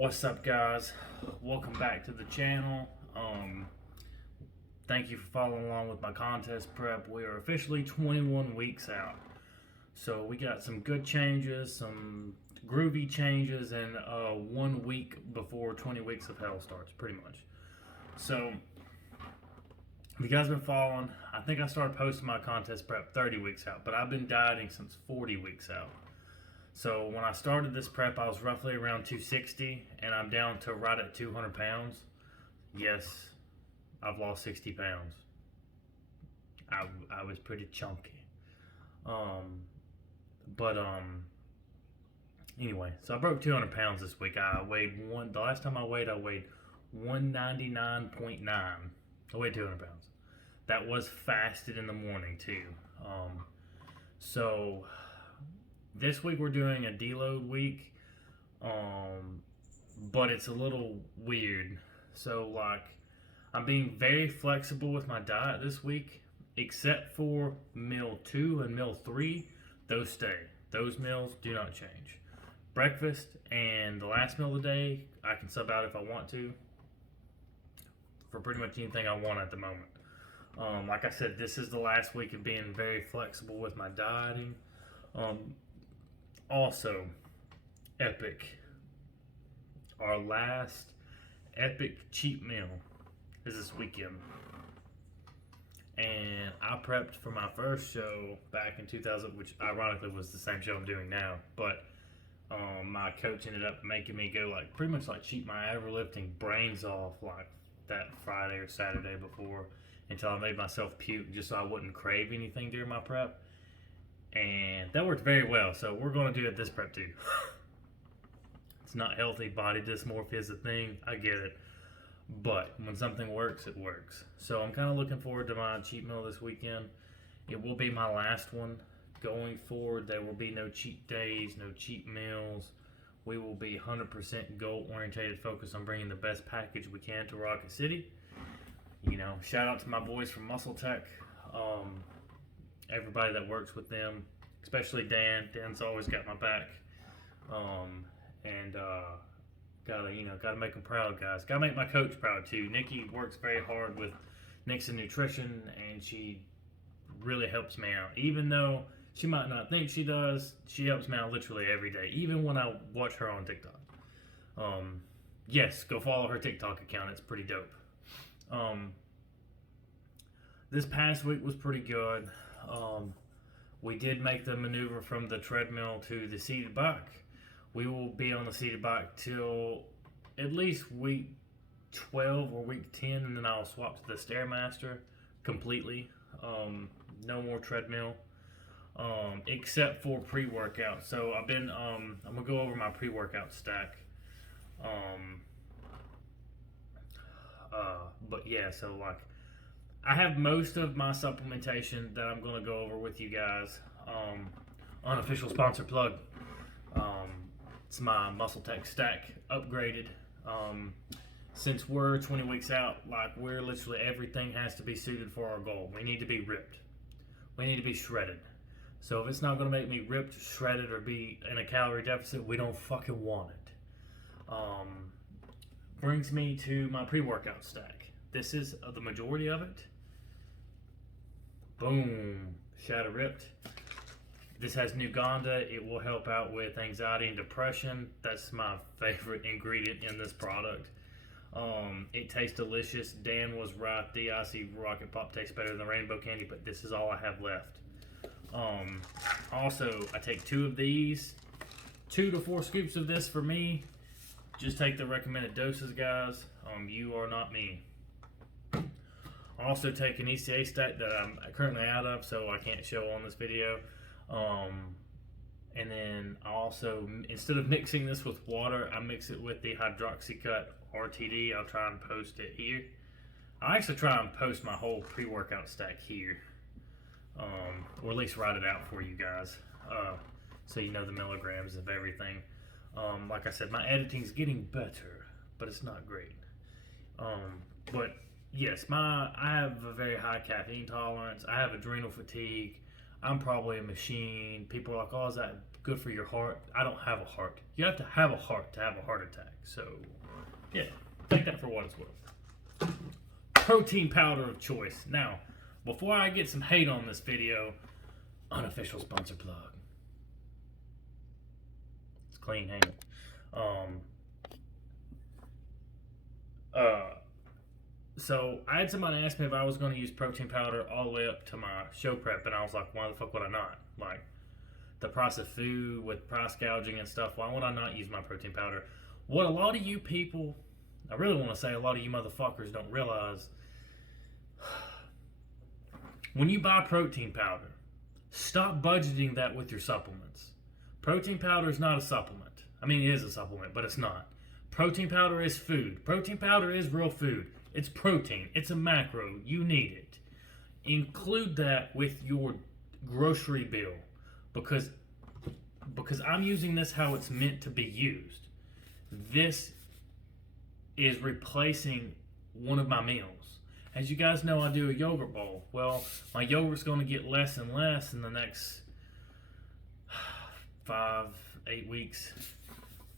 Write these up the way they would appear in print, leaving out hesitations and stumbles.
What's up, guys? Welcome back to the channel. Thank you for following along with my contest prep. We are officially 21 weeks out, so we got some good changes, some groovy changes, and 1 week before 20 weeks of hell starts, pretty much. So if you guys been following, I think I started posting my contest prep 30 weeks out, but I've been dieting since 40 weeks out. So when I started this prep, I was roughly around 260, and I'm down to right at 200 pounds. Yes, I've lost 60 pounds. I was pretty chunky. Anyway, so I broke 200 pounds this week. The last time I weighed 199.9. I weighed 200 pounds. That was fasted in the morning too. So this week we're doing a deload week, but it's a little weird. So like, I'm being very flexible with my diet this week, except for meal 2 and meal 3. Those stay. Those meals do not change. Breakfast and the last meal of the day, I can sub out if I want to for pretty much anything I want at the moment. Like I said, this is the last week of being very flexible with my dieting. Also, epic. Our last epic cheat meal is this weekend. And I prepped for my first show back in 2000, which ironically was the same show I'm doing now. But my coach ended up making me go pretty much cheat my ever-lifting brains off that Friday or Saturday before, until I made myself puke just so I wouldn't crave anything during my prep. And that worked very well, so we're going to do it this prep too. It's not healthy, body dysmorphia is a thing, I get it. But when something works, it works. So I'm kind of looking forward to my cheat meal this weekend. It will be my last one. Going forward, there will be no cheat days, no cheat meals. We will be 100% goal-oriented, focused on bringing the best package we can to Rocket City. You know, shout out to my boys from Muscle Tech. Everybody that works with them, especially Dan. Dan's always got my back. Gotta make them proud, guys. Gotta make my coach proud too. Nikki works very hard with Nixon Nutrition, and she really helps me out. Even though she might not think she does, she helps me out literally every day, even when I watch her on TikTok. Yes, go follow her TikTok account. It's pretty dope. This past week was pretty good. We did make the maneuver from the treadmill to the seated bike. We will be on the seated bike till at least week 12 or week 10, and then I'll swap to the Stairmaster completely. No more treadmill, except for pre-workout. So I'm gonna go over my pre-workout stack. But yeah, so I have most of my supplementation that I'm going to go over with you guys. Unofficial sponsor plug. It's my Muscle Tech stack upgraded. Since we're 20 weeks out, we're literally, everything has to be suited for our goal. We need to be ripped. We need to be shredded. So if it's not going to make me ripped, shredded, or be in a calorie deficit, we don't fucking want it. Brings me to my pre-workout stack. This is the majority of it. Boom, shadow ripped. This has Nuganda. It will help out with anxiety and depression. That's my favorite ingredient in this product. It tastes delicious. Dan was right. The icy Rocket Pop tastes better than the rainbow candy, but this is all I have left. Also, I take 2 of these. 2 to 4 scoops of this for me. Just take the recommended doses, guys. You are not me. I also take an ECA stack that I'm currently out of, so I can't show on this video. And then I also, instead of mixing this with water, I mix it with the Hydroxycut RTD. I'll try and post it here. I'll actually try and post my whole pre-workout stack here. Or at least write it out for you guys, so you know the milligrams of everything. Like I said, my editing's getting better, but it's not great. But yes, I have a very high caffeine tolerance. I have adrenal fatigue. I'm probably a machine. People are like, oh, is that good for your heart. I don't have a heart. You have to have a heart to have a heart attack. So, yeah, take that for what it's worth. Protein powder of choice. Now, before I get some hate on this video, unofficial sponsor plug. It's clean, ain't it? So I had somebody ask me if I was going to use protein powder all the way up to my show prep, and I was like, why the fuck would I not? Like, the price of food with price gouging and stuff, why would I not use my protein powder? What a lot of you people, I really want to say a lot of you motherfuckers don't realize, when you buy protein powder, stop budgeting that with your supplements. Protein powder is not a supplement. I mean, it is a supplement, but it's not. Protein powder is food. Protein powder is real food. It's protein. It's a macro. You need it. Include that with your grocery bill because I'm using this how it's meant to be used. This is replacing one of my meals. As you guys know, I do a yogurt bowl. Well, my yogurt's going to get less and less in the next 5-8 weeks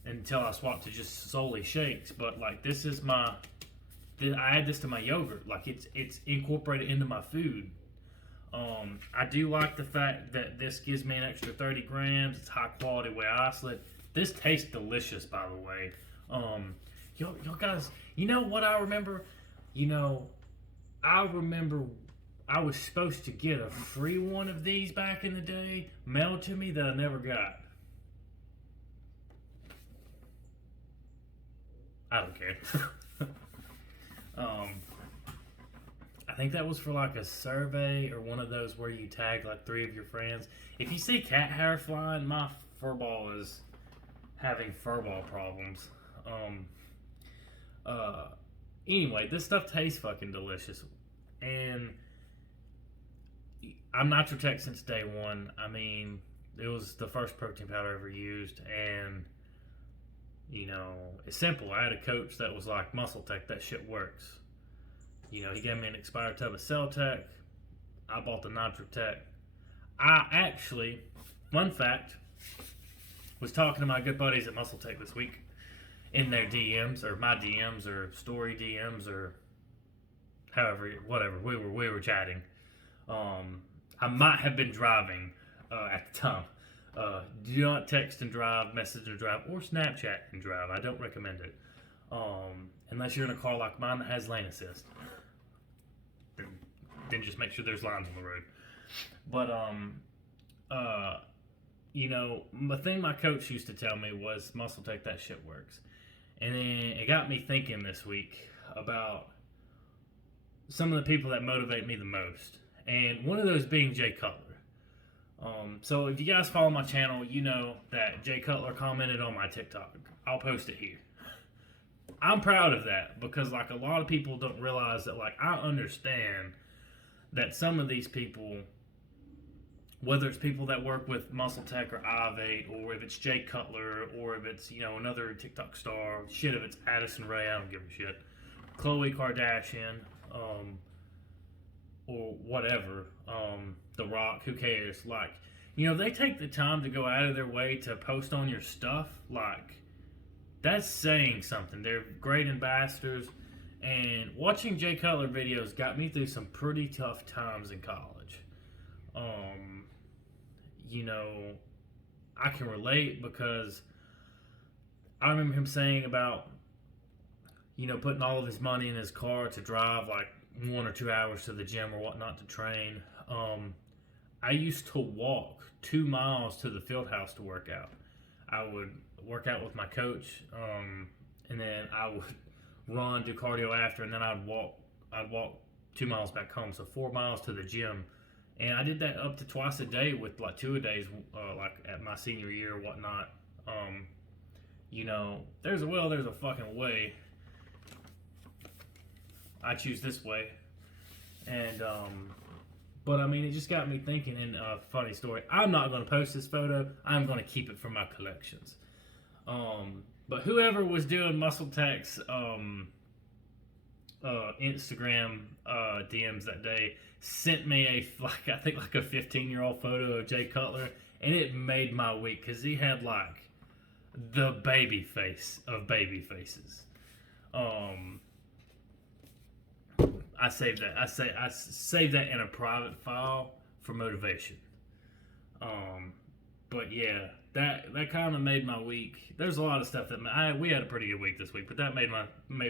until I swap to just solely shakes. But like, this is my... I add this to my yogurt. Like, it's incorporated into my food. I do like the fact that this gives me an extra 30 grams. It's high quality whey isolate. This tastes delicious, by the way. Y'all guys, you know what I remember? I remember I was supposed to get a free one of these back in the day, mailed to me, that I never got. I don't care. I think that was for like a survey or one of those where you tag like 3 of your friends. If you see cat hair flying, my furball is having furball problems. Anyway, this stuff tastes fucking delicious. And I'm Nitrotech since day one. I mean, it was the first protein powder I ever used. And, it's simple. I had a coach that was like, Muscle Tech, that shit works. He gave me an expired tub of Cell Tech. I bought the Nitrotech. I actually, fun fact, was talking to my good buddies at Muscle Tech this week in their DMs, or my DMs, or story DMs, or however, whatever. We were chatting. I might have been driving at the time. Do not text and drive, message and drive, or Snapchat and drive. I don't recommend it. Unless you're in a car like mine that has lane assist. Then just make sure there's lines on the road. But, the thing my coach used to tell me was, Muscle Tech, that shit works. And then it got me thinking this week about some of the people that motivate me the most. And one of those being Jay Cutler. So if you guys follow my channel, you know that Jay Cutler commented on my TikTok. I'll post it here. I'm proud of that because, like, a lot of people don't realize that, like, I understand that some of these people, whether it's people that work with Muscle Tech or Ivate, or if it's Jay Cutler, or if it's, another TikTok star, shit, if it's Addison Rae, I don't give a shit, Khloe Kardashian, or whatever, The Rock, who cares? Like, they take the time to go out of their way to post on your stuff, like, that's saying something. They're great ambassadors. And watching Jay Cutler videos got me through some pretty tough times in college. I can relate because I remember him saying about, putting all of his money in his car to drive like 1 or 2 hours to the gym or whatnot to train. I used to walk 2 miles to the field house to work out. I would work out with my coach, and then I would run, do cardio after, and then I'd walk 2 miles back home, so 4 miles to the gym. And I did that up to twice a day with like 2 a days, like at my senior year or whatnot. There's a will, there's a fucking way. I choose this way. And but I mean, it just got me thinking. And a funny story, I'm not going to post this photo. I'm going to keep it for my collections. But whoever was doing Muscle Tech's Instagram DMs that day sent me I think a 15-year-old photo of Jay Cutler, and it made my week because he had like the baby face of baby faces. I saved that. I saved that in a private file for motivation. But yeah, that kind of made my week. There's a lot of stuff that we had a pretty good week this week, but that made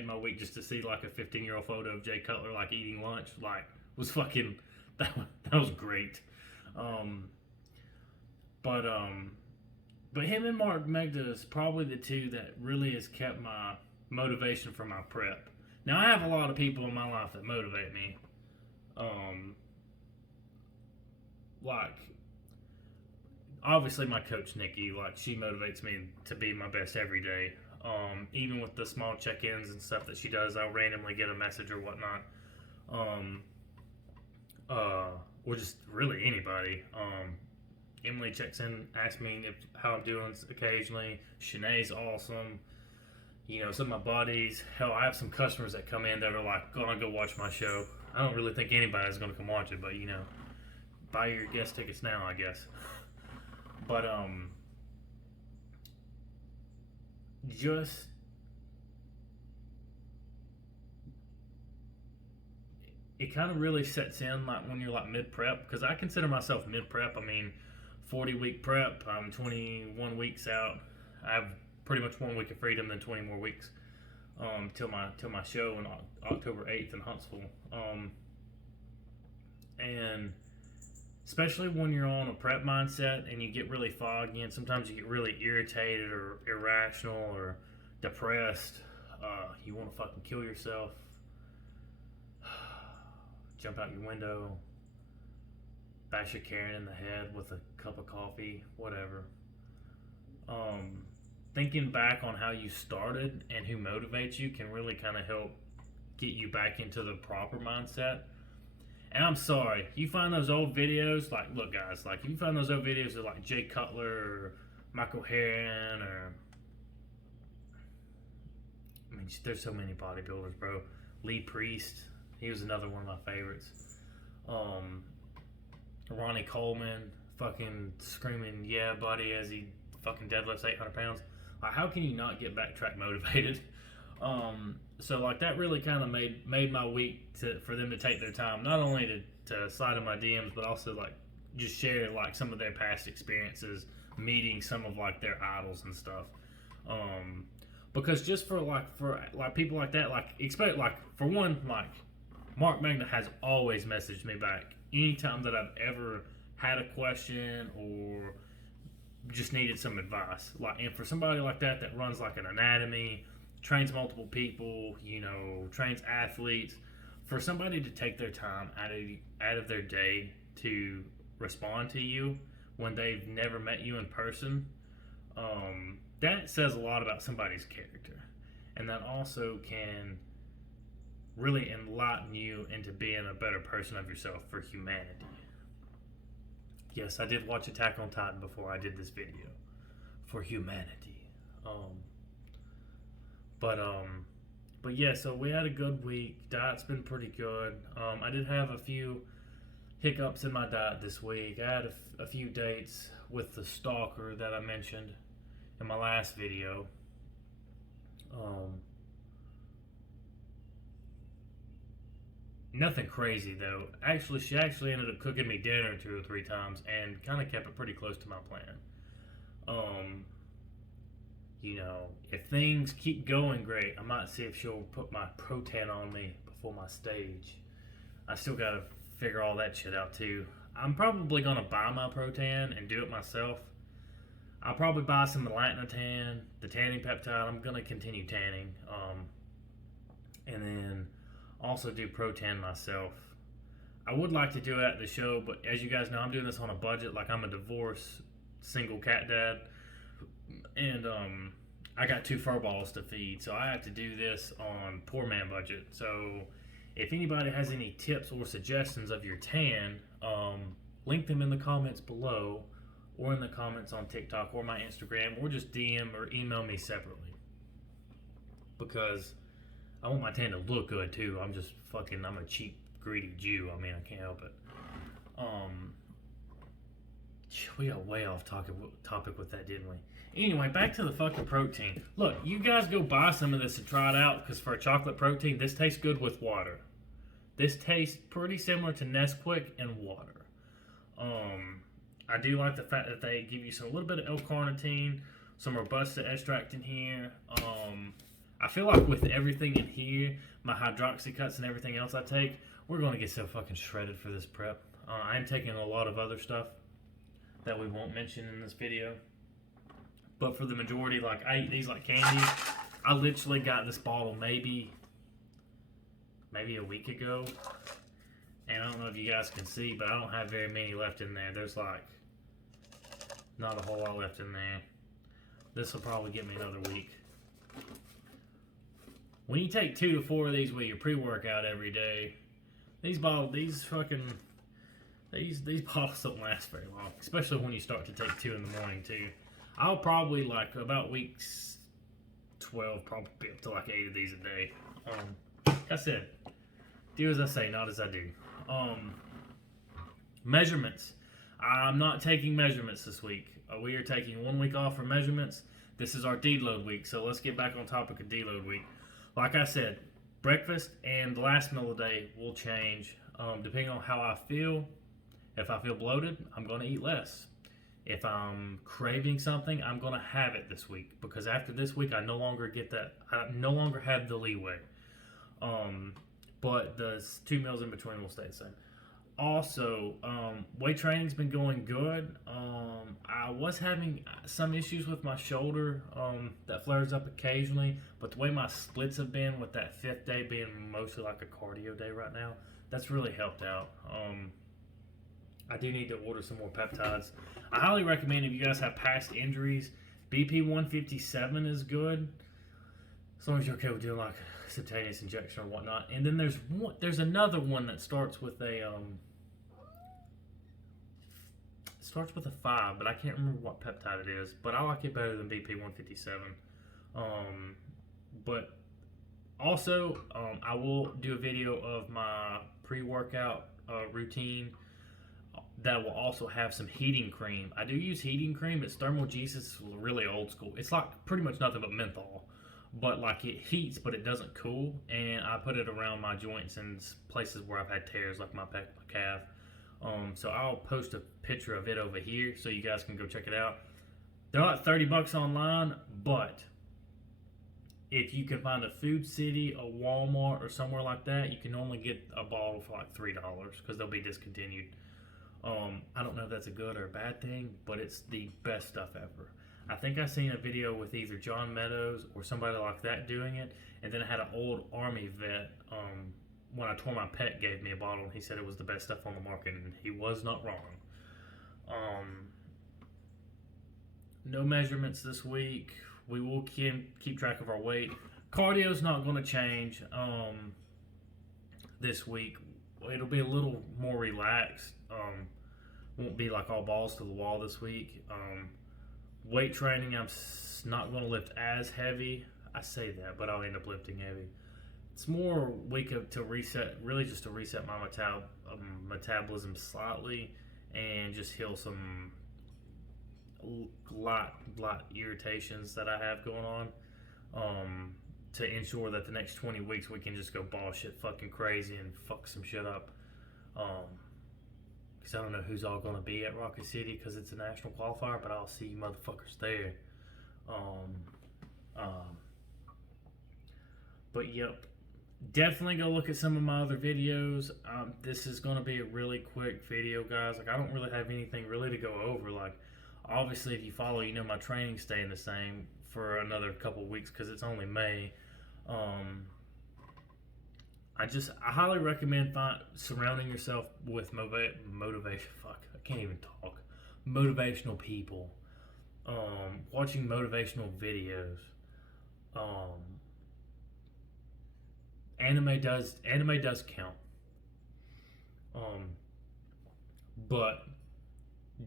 my week just to see like a 15-year-old photo of Jay Cutler like eating lunch, like was fucking that was great. But him and Mark Magda is probably the two that really has kept my motivation for my prep. Now I have a lot of people in my life that motivate me. Like obviously my coach Nikki, like she motivates me to be my best every day. Even with the small check-ins and stuff that she does, I'll randomly get a message or whatnot. Or just really anybody. Emily checks in, asks me how I'm doing occasionally. Shanae's awesome. You know, some of my buddies. Hell, I have some customers that come in that are like, gonna go watch my show. I don't really think anybody's gonna come watch it, but you know, buy your guest tickets now, I guess. But just it kind of really sets in like when you're like mid-prep, because I consider myself mid-prep. I mean, 40-week prep, I'm 21 weeks out. I have pretty much 1 week of freedom, then 20 more weeks till my show on October 8th in Huntsville. And especially when you're on a prep mindset and you get really foggy and sometimes you get really irritated or irrational or depressed, you want to fucking kill yourself, jump out your window, bash your Karen in the head with a cup of coffee, whatever. Thinking back on how you started and who motivates you can really kind of help get you back into the proper mindset. And I'm sorry, you find those old videos, like, look guys, like if you find those old videos of like Jay Cutler or Michael Heron or, I mean, there's so many bodybuilders, bro. Lee Priest, he was another one of my favorites. Ronnie Coleman, fucking screaming, yeah buddy, as he fucking deadlifts 800 pounds. Like, how can you not get backtrack motivated? So like that really kind of made my week for them to take their time, not only to slide in my DMs, but also like just share like some of their past experiences, meeting some of like their idols and stuff. Because just for people like that, like expect like for one, like Mark Magna has always messaged me back anytime that I've ever had a question or just needed some advice. Like, and for somebody like that runs like an anatomy, trains multiple people, you know, trains athletes, for somebody to take their time out of their day to respond to you when they've never met you in person, that says a lot about somebody's character. And that also can really enlighten you into being a better person of yourself for humanity. Yes, I did watch Attack on Titan before I did this video. For humanity. But yeah, so we had a good week. Diet's been pretty good. I did have a few hiccups in my diet this week. I had a few dates with the stalker that I mentioned in my last video. Nothing crazy though. She actually ended up cooking me dinner 2 or 3 times and kind of kept it pretty close to my plan. You know, if things keep going great, I might see if she'll put my Protan on me before my stage. I still gotta figure all that shit out too. I'm probably gonna buy my Protan and do it myself. I'll probably buy some Melanotan, the tanning peptide. I'm gonna continue tanning, and then also do Protan myself. I would like to do it at the show, but as you guys know, I'm doing this on a budget. Like, I'm a divorced single cat dad, and I got 2 fur balls to feed, so I have to do this on poor man budget. So if anybody has any tips or suggestions of your tan, link them in the comments below, or in the comments on TikTok or my Instagram, or just DM or email me separately, because I want my tan to look good too. I'm a cheap, greedy Jew. I mean, I can't help it. We got way off topic with that, didn't we? Anyway, back to the fucking protein. Look, you guys go buy some of this and try it out, because for a chocolate protein, this tastes good with water. This tastes pretty similar to Nesquik and water. I do like the fact that they give you a little bit of L-carnitine, some Robusta extract in here. I feel like with everything in here, my hydroxycuts and everything else I take, we're going to get so fucking shredded for this prep. I am taking a lot of other stuff that we won't mention in this video. But for the majority, like, I eat these like candy. I literally got this bottle maybe a week ago. And I don't know if you guys can see, but I don't have very many left in there. There's like not a whole lot left in there. This will probably get me another week. When you take 2 to 4 of these with your pre-workout every day, these bottles don't last very long, especially when you start to take 2 in the morning too. I'll probably, like, about weeks 12, probably up to like 8 of these a day. Like I said, do as I say, not as I do. Measurements. I'm not taking measurements this week. We are taking 1 week off for measurements. This is our deload week, so let's get back on topic of deload week. Like I said, breakfast and the last meal of the day will change depending on how I feel. If I feel bloated, I'm going to eat less. If I'm craving something, I'm going to have it this week, because after this week, I no longer get that. I no longer have the leeway. But the 2 meals in between will stay the same. Also, weight training's been going good. I was having some issues with my shoulder that flares up occasionally, but the way my splits have been, with that 5th day being mostly like a cardio day right now, that's really helped out. I do need to order some more peptides. I highly recommend, if you guys have past injuries, BP 157 is good, as long as you're okay with doing like subcutaneous injection or whatnot. And then there's another one that starts with a 5, but I can't remember what peptide it is. But I like it better than BP 157. But also, I will do a video of my pre-workout routine that will also have some heating cream. I do use heating cream. It's Thermogenesis, really old school. It's like pretty much nothing but menthol, but like it heats, but it doesn't cool. And I put it around my joints and places where I've had tears, like my pec, my calf. So I'll post a picture of it over here so you guys can go check it out. They're like $30 online, but if you can find a Food City, a Walmart, or somewhere like that, you can only get a bottle for like $3 because they'll be discontinued. I don't know if that's a good or a bad thing, but it's the best stuff ever. I think I seen a video with either John Meadows or somebody like that doing it, and then I had an old Army vet, when I tore my pec, gave me a bottle, and he said it was the best stuff on the market, and he was not wrong. No measurements this week. We will keep track of our weight. Cardio's not going to change this week. It'll be a little more relaxed. Won't be like all balls to the wall this week. Weight training, I'm not going to lift as heavy. I say that, but I'll end up lifting heavy. It's more week to reset, really just to reset my metabolism slightly, and just heal some lot irritations that I have going on. To ensure that the next 20 weeks we can just go ball shit fucking crazy and fuck some shit up. Because I don't know who's all going to be at Rocket City because it's a national qualifier, but I'll see you motherfuckers there. But yep, definitely go look at some of my other videos. This is going to be a really quick video, guys. Like, I don't really have anything really to go over. Like, obviously, if you follow, you know my training's staying the same for another couple weeks because it's only May. I highly recommend surrounding yourself with motivation. Fuck, I can't even talk. Motivational people. Watching motivational videos. Anime does count. But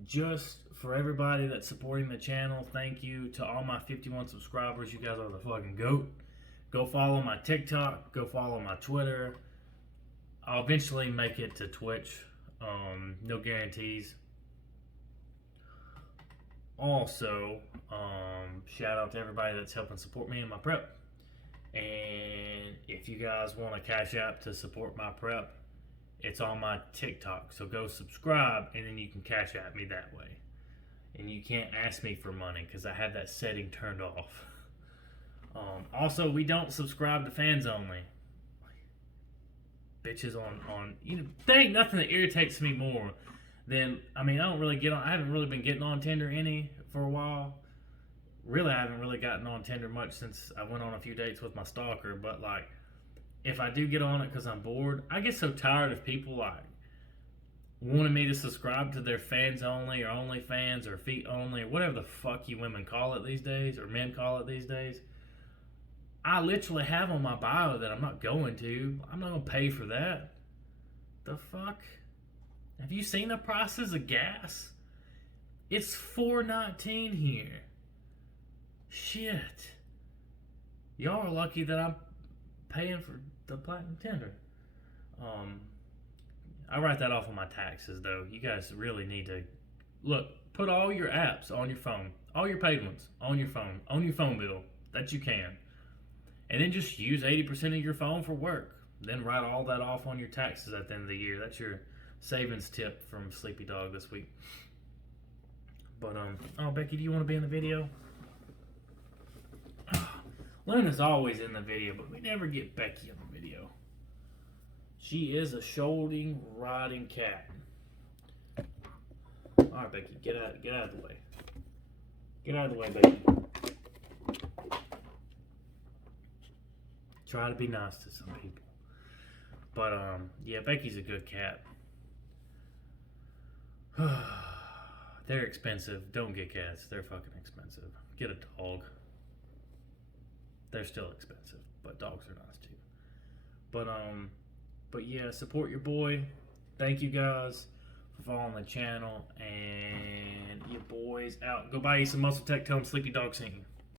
just for everybody that's supporting the channel, thank you to all my 51 subscribers. You guys are the fucking GOAT. Go follow my TikTok. Go follow my Twitter. I'll eventually make it to Twitch. No guarantees. Also, shout out to everybody that's helping support me in my prep. And if you guys want a cash app to support my prep, it's on my TikTok. So go subscribe, and then you can cash app me that way. And you can't ask me for money because I have that setting turned off. Also, we don't subscribe to fans only. Bitches on there ain't nothing that irritates me more than, I haven't really been getting on Tinder any for a while. Really, I haven't really gotten on Tinder much since I went on a few dates with my stalker. But like, if I do get on it because I'm bored, I get so tired of people like wanting me to subscribe to their fans only or only fans or feet only or whatever the fuck you women call it these days or men call it these days. I literally have on my bio that I'm not going to. I'm not going to pay for that. The fuck? Have you seen the prices of gas? It's $4.19 here. Shit. Y'all are lucky that I'm paying for the platinum Tinder. I write that off on my taxes, though. You guys really need to look. Put all your apps on your phone, all your paid ones on your phone bill that you can, and then just use 80% of your phone for work. Then write all that off on your taxes at the end of the year. That's your savings tip from Sleepy Dog this week. But oh, Becky, do you want to be in the video? Luna's always in the video, but we never get Becky in the video. She is a shouldering, riding cat. All right, Becky, get out of the way. Get out of the way, Becky. Try to be nice to some people. But yeah, Becky's a good cat. They're expensive. Don't get cats. They're fucking expensive. Get a dog. They're still expensive, but dogs are nice too. But yeah, support your boy. Thank you guys for following the channel, and your boy's out. Go buy you some Muscle Tech. Tell him Sleepy Dog singing.